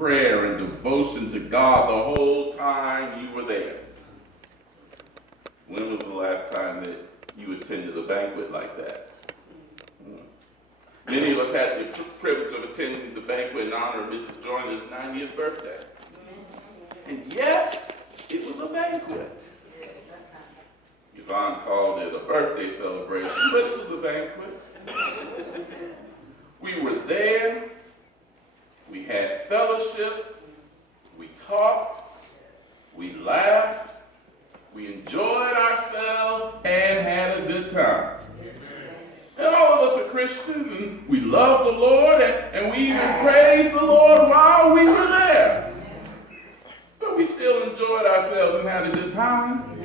prayer and devotion to God the whole time you were there. When was the last time that you attended a banquet like that? Many of us had the privilege of attending the banquet in honor of Mr. Joyner's 90th birthday. And yes, it was a banquet. Yvonne called it a birthday celebration, but it was a banquet. We were there, we had fellowship, we talked, we laughed, we enjoyed ourselves, and had a good time. And all of us are Christians, and we love the Lord, and we even praised the Lord while we were there. But we still enjoyed ourselves and had a good time.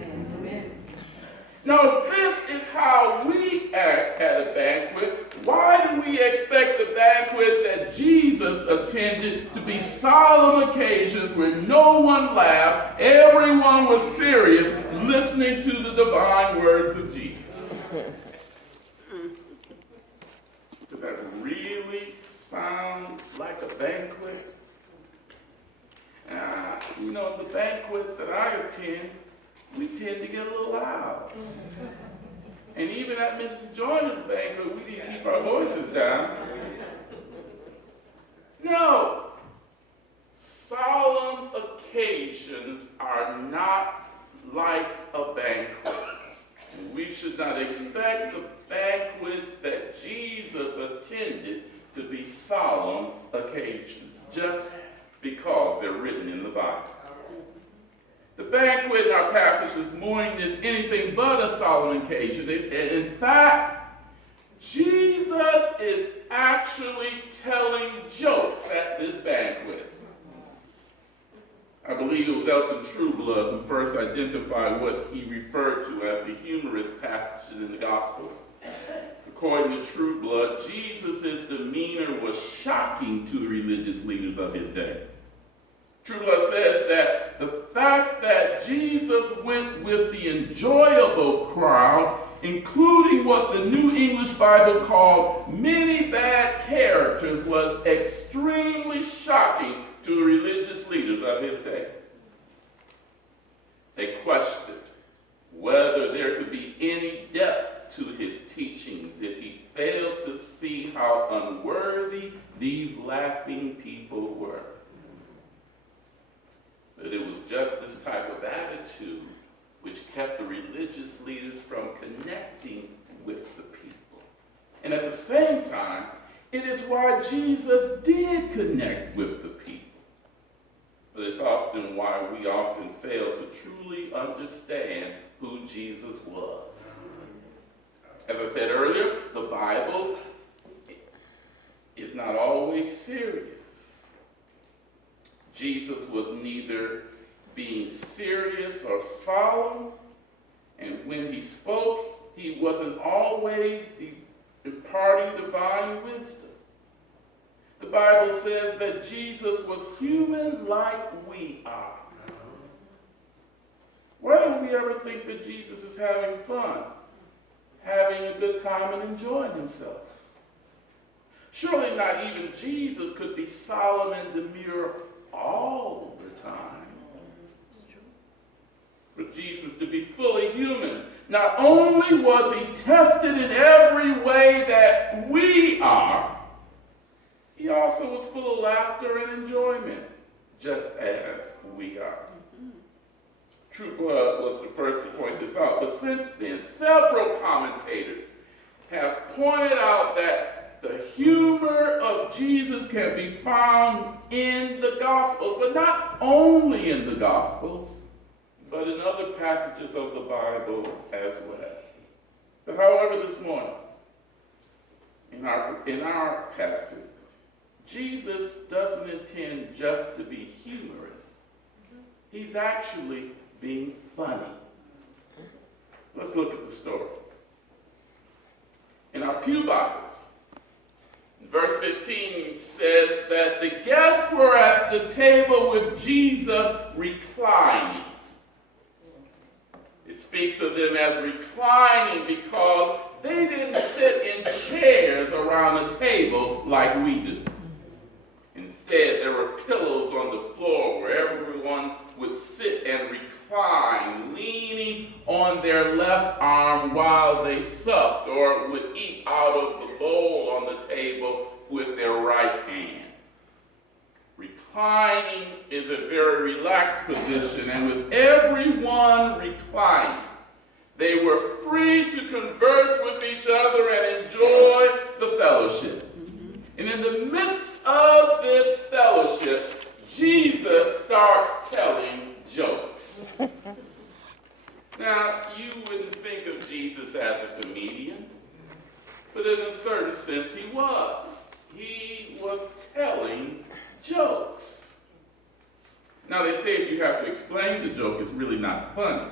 Now, if this is how we act at a banquet, why do we expect the banquets that Jesus attended to be solemn occasions where no one laughed, everyone was serious, listening to the divine words of Jesus? Does that really sound like a banquet? The banquets that I attend, we tend to get a little loud. And even at Mrs. Joyner's banquet, we didn't keep our voices down. No. Solemn occasions are not like a banquet. And we should not expect the banquets that Jesus attended to be solemn occasions, just because they're written in the Bible. The banquet in our passage this morning is anything but a solemn occasion. In fact, Jesus is actually telling jokes at this banquet. I believe it was Elton Trueblood who first identified what he referred to as the humorous passage in the Gospels. According to Trueblood, Jesus' demeanor was shocking to the religious leaders of his day. Trueblood says that the fact that Jesus went with the enjoyable crowd, including what the New English Bible called many bad characters, was extremely shocking to the religious leaders of his day. They questioned whether there could be any depth to his teachings if he failed to see how unworthy these laughing people were. But it was just this type of attitude which kept the religious leaders from connecting with the people. And at the same time, it is why Jesus did connect with the people. But it's often why we often fail to truly understand who Jesus was. As I said earlier, the Bible is not always serious. Jesus was neither being serious or solemn, and when he spoke, he wasn't always imparting divine wisdom. The Bible says that Jesus was human like we are. Why don't we ever think that Jesus is having fun, having a good time, and enjoying himself? Surely not even Jesus could be solemn and demure all the time. For Jesus to be fully human, not only was he tested in every way that we are, he also was full of laughter and enjoyment, just as we are. Trueblood was the first to point this out, but since then, several commentators have pointed out that the humor of Jesus can be found in the Gospels, but not only in the Gospels, but in other passages of the Bible as well. But however, this morning, in our passage, Jesus doesn't intend just to be humorous. He's actually being funny. Let's look at the story. In our pew Bibles, verse 15 says that the guests were at the table with Jesus reclining. It speaks of them as reclining because they didn't sit in chairs around a table like we do. Instead, there were pillows Reclining is a very relaxed position, and with everyone reclining, they were free to converse with each other and enjoy the fellowship. And in the midst of this fellowship, Jesus starts telling jokes. Now, you wouldn't think of Jesus as a comedian, but in a certain sense he was. He was telling jokes. Now, they say if you have to explain the joke, it's really not funny.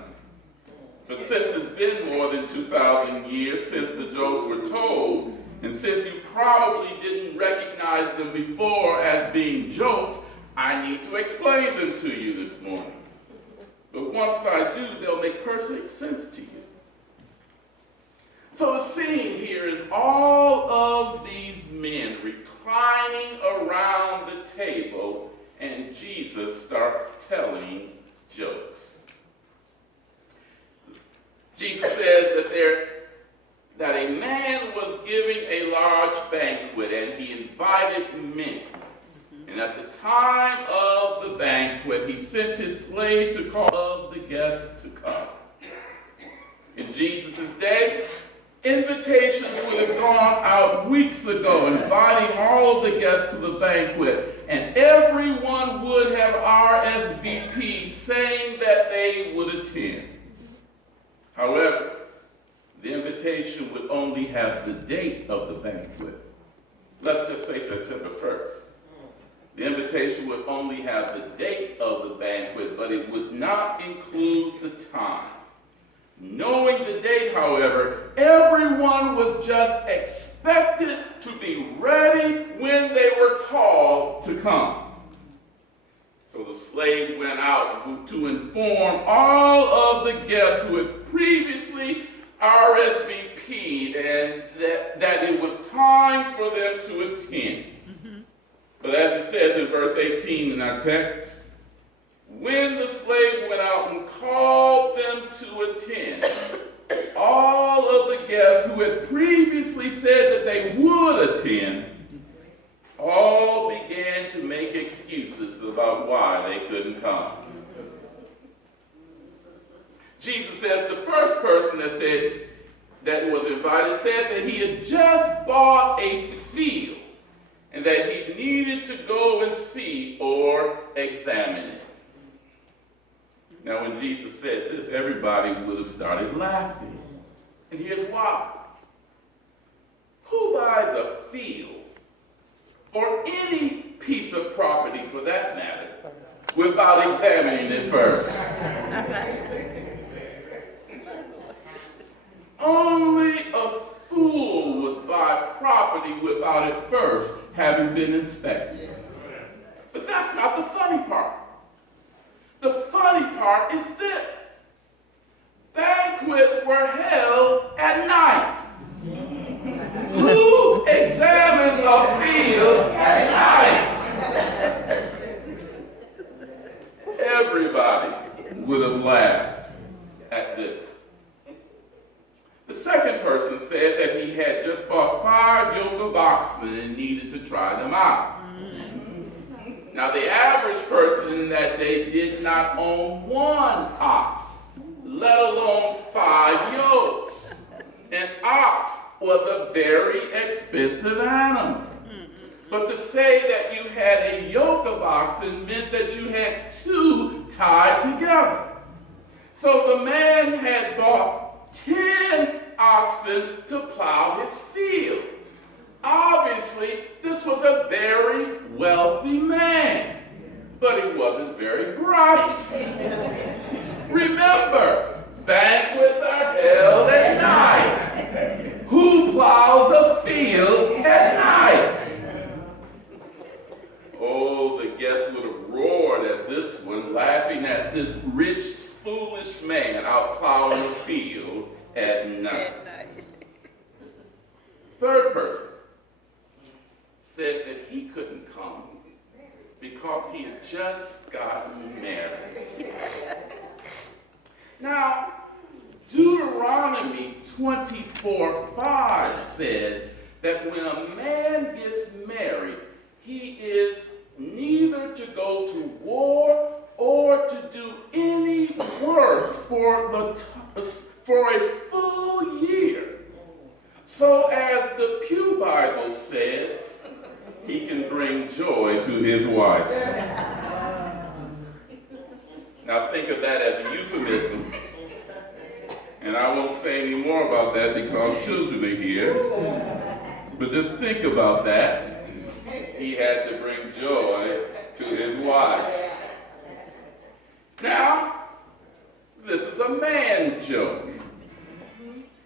But since it's been more than 2,000 years since the jokes were told, and since you probably didn't recognize them before as being jokes, I need to explain them to you this morning. But once I do, they'll make perfect sense to you. So the scene here is all of these men reclining around the table, and Jesus starts telling jokes. Jesus says that a man was giving a large banquet, and he invited many. And at the time of the banquet, he sent his slave to call of the guests to come. In Jesus' day, invitations would have gone out weeks ago, inviting all of the guests to the banquet, and everyone would have RSVP saying that they would attend. However, the invitation would only have the date of the banquet. Let's just say September 1st. The invitation would only have the date of the banquet, but it would not include the time. Knowing the date, however, everyone was just expected to be ready when they were called to come. So the slave went out to inform all of the guests who had previously RSVP'd and that it was time for them to attend. But as it says in verse 18 in our text, when the slave went out and called them to attend, all of the guests who had previously said that they would attend all began to make excuses about why they couldn't come. Jesus says the first person that was invited said that he had just bought a field and that he needed to go and see or examine it. Now, when Jesus said this, everybody would have started laughing. And here's why. Who buys a field, or any piece of property for that matter, without examining it first? Only a fool would buy property without it first having been inspected. But that's not the funny part. The funny part is this. Banquets were held at night. Who examines a field at night? Everybody would have laughed at this. The second person said that he had just bought 5 yoke of oxen and needed to try them out. Now, the average person in that day did not own 1 ox, let alone 5 yokes. An ox was a very expensive animal. But to say that you had a yoke of oxen meant that you had 2 tied together. So the man had bought 10 oxen to plow his field. Obviously, this was a very wealthy man, but he wasn't very bright. Remember, banquets are held at night. Who plows a field at night? Oh, the guests would have roared at this one, laughing at this rich, foolish man out plowing the field at night. Third person said that he couldn't come because he had just gotten married. Now, Deuteronomy 24:5 says that when a man gets married, he is neither to go wife. Now think of that as a euphemism. And I won't say any more about that because children are here. But just think about that. He had to bring joy to his wife. Now, this is a man joke.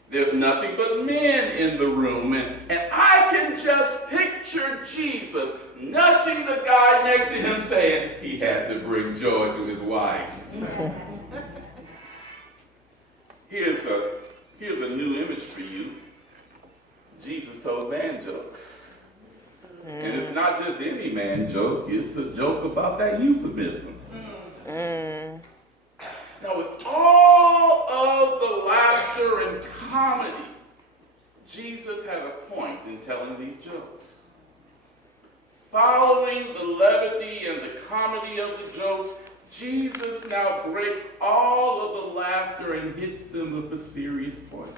There's nothing but men in the room. And I can just picture Jesus nudging the guy next to him saying he had to bring joy to his wife. Here's a new image for you. Jesus told man jokes. And it's not just any man joke, it's a joke about that euphemism. Now, with all of the laughter and comedy, Jesus had a point in telling these jokes. Following the levity and the comedy of the jokes, Jesus now breaks all of the laughter and hits them with a serious point.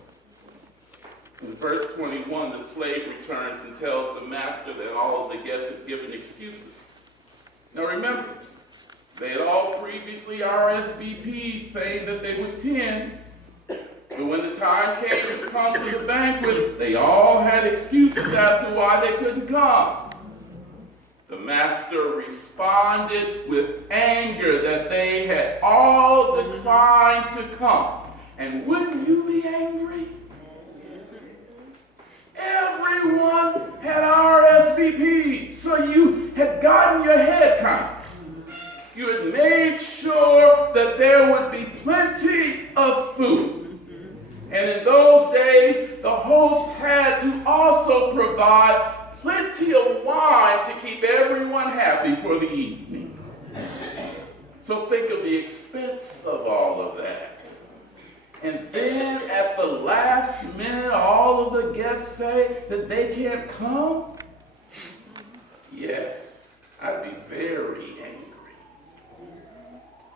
In verse 21, the slave returns and tells the master that all of the guests have given excuses. Now remember, they had all previously RSVP'd saying that they would attend, but when the time came to come to the banquet, they all had excuses as to why they couldn't come. The master responded with anger that they had all declined to come. And wouldn't you be angry? Everyone had RSVP'd, so you had gotten your head count. You had made sure that there would be plenty of food. And in those days, the host had to also provide plenty of wine to keep everyone happy for the evening. So think of the expense of all of that. And then at the last minute, all of the guests say that they can't come? Yes, I'd be very angry.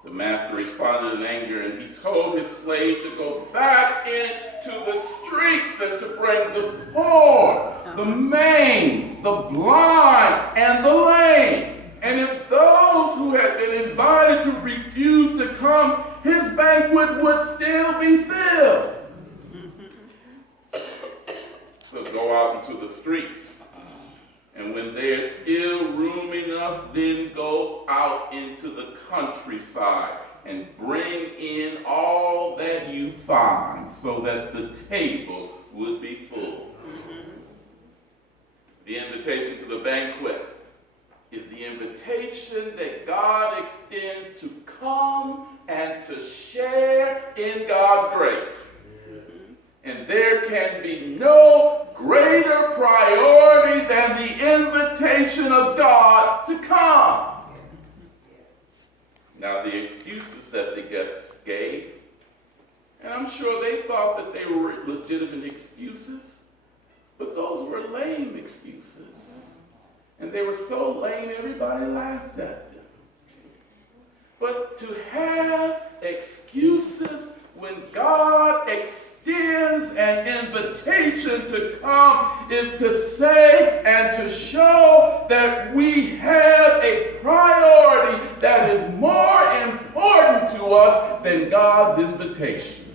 The master responded in anger, and he told his slave to go back into the streets and to bring the poor, the maimed, the blind, and the lame. And if those who had been invited to refuse to come, his banquet would still be filled. So go out into the streets. And when there's still room enough, then go out into the countryside and bring in all that you find so that the table would be full. The invitation to the banquet is the invitation that God extends to come and to share in God's grace. And there can be no greater priority than the invitation of God to come. Now, the excuses that the guests gave, and I'm sure they thought that they were legitimate excuses, but those were lame excuses. And they were so lame, everybody laughed at them. But to have excuses when God extends an invitation to come is to say and to show that we have a priority that is more important to us than God's invitation.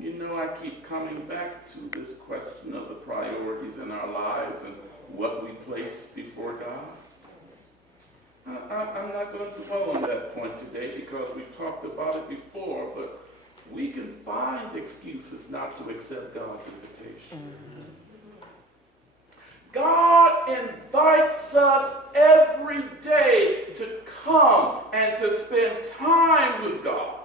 You know, I keep coming back to this question of the priorities in our lives and what we place before God. I'm not going to dwell on that point today because we've talked about it before, but we can find excuses not to accept God's invitation. God invites us every day to come and to spend time with God.